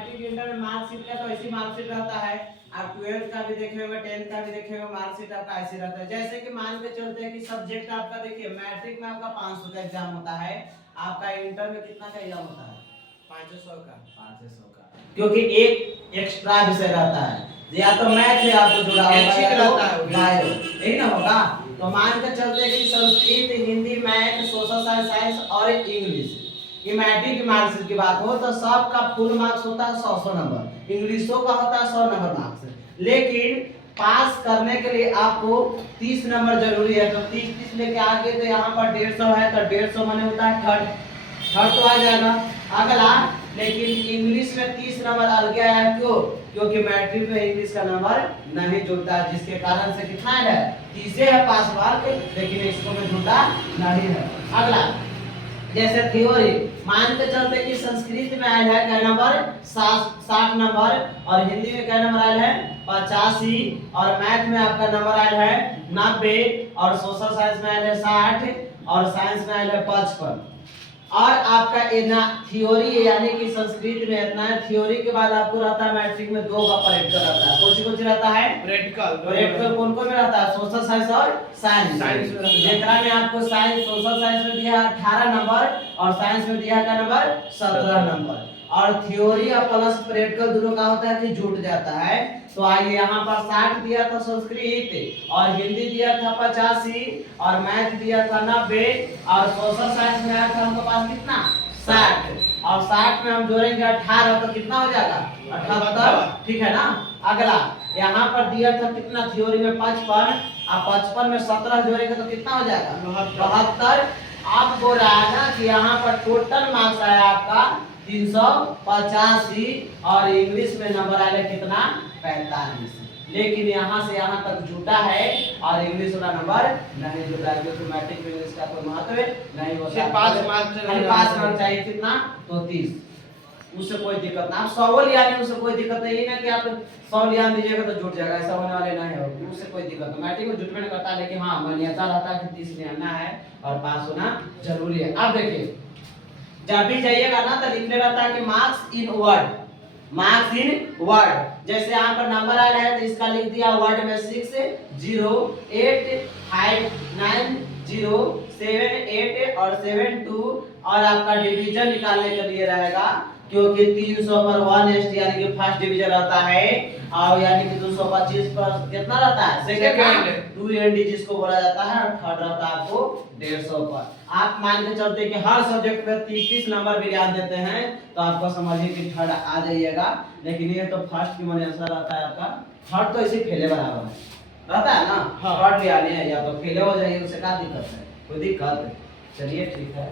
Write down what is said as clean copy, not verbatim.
Matric inter में marksheet का तो ऐसी मार्कशीट रहता है। आप 12th का भी देखे होंगे, 10th का भी देखे होंगे, मार्कशीट आपका ऐसे रहता है। जैसे कि मान के चलते हैं कि सब्जेक्ट आपका देखिए मैट्रिक में आपका 500 का एग्जाम होता है, आपका इंटर में कितना का एग्जाम होता है? 500 का। 500 का, क्योंकि एक एक्स्ट्रा विषय रहता है, या तो मैथ या आपको जुड़ा होगा बायो, यही ना होगा। तो मान के चलते हैं कि Sanskrit, Hindi, math, social science और इंग्लिश, ये मैट्रिक की मार्क्स की बात हो तो सबका फुल मार्क्स होता है 100 नंबर, इंग्लिशों का होता है 100 नंबर मार्क्स। लेकिन पास करने के लिए आपको 30 नंबर जरूरी है, तो 30 लेके आगे तो यहाँ पर 150 है, तो 150 माने होता है थर्ड तो आ जाएगा अगला। लेकिन इंग्लिश में 30 नंबर अलग आया, क्यों? क्योंकि मैट्रिक में इंग्लिश का नंबर नहीं जुड़ता है, जिसके कारण से कितना है 30 है पास मार्क, लेकिन इसको में जुड़ता नहीं है। अगला जैसे थ्योरी, मान के चलते कि संस्कृत में आया है क्या नंबर 60 नंबर, और हिंदी में क्या नंबर आया है 85, और मैथ में आपका नंबर आया है 90, और सोशल साइंस में आया है 60, और साइंस में आया है 55। और आपका इतना थ्योरी यानी कि संस्कृत में इतना है। थ्योरी के बाद आपको रहता है मैट्रिक में 2 का प्रैक्टिकल रहता है। कौन सी रहता है? प्रैक्टिकल कौन कौन में रहता है? सोशल साइंस और साइंस। जेकरा में आपको साइंस, सोशल साइंस में दिया 18 नंबर, और साइंस में दिया का नंबर 17 नंबर। और थ्योरी और प्लस प्रैक्टिकल दोनों का होता है कि जुट जाता है। तो आइए यहाँ पर 60 दिया था संस्कृत, और हिंदी दिया था 85, और मैथ दिया था 90, और सोशल साइंस में आया था हमको पास कितना 60, और 60 में हम जोड़ेंगे 18 तो कितना हो जाएगा 78, ठीक है ना। अगला यहाँ पर दिया था कितना थ्योरी में 55, और 55 में 17 जोड़ेंगे तो कितना हो जाएगा 72। आप बोल रहा है ना कि यहाँ पर टोटल मार्क्स आया आपका 385, और इंग्लिश में नंबर आया कितना 45, लेकिन यहाँ से यहाँ तक जुटा है और इंग्लिश वाला नंबर नहीं जुटा है, क्योंकि मैट्रिक में इंग्लिश का कोई महत्व नहीं होता। 5 मार्क्स चाहिए कितना तो 30, उससे कोई दिक्कत ना। आप 100 लिया नहीं, उससे कोई दिक्कत नहीं ना कि आप 100 लिया दीजिएगा तो जुट जाएगा, ऐसा होने वाले नहीं होगी, उससे कोई दिक्कत नहीं। मैट्रिक में जुटने करता है, लेकिन हाँ मान्यता रहता है कि 30 लेना है और पास होना जरूरी है। अब देखिए जब भी जाइएगा ना तो लिखने रहता है कि marks in word, marks in word. जैसे यहाँ पर नंबर आ रहा है तो इसका लिख दिया वर्ड में 6 0 8 5 9 0 7 8 और 7 2, और आपका डिवीजन निकालने के लिए रहेगा, क्योंकि 300 पर 1 यानी कि फर्स्ट डिवीजन रहता है, और यानी कि 225 पर कितना रहता है सेकंड 2 एंड जिसको बोला जाता है, और थर्ड रहता है आपको 150 पर। आप मान के चलते कि हर सब्जेक्ट में 30 नंबर भी याद देते हैं तो आपको समझिए कि थर्ड आ जाइएगा। लेकिन ये तो फर्स्ट की मन आंसर रहता है आपका, थर्ड तो इसी फेले बराबर है रहता है ना। थर्ड भी आने है या तो फेले हो जाइए, उससे क्या दिक्कत है, कोई दिक्कत? चलिए ठीक है।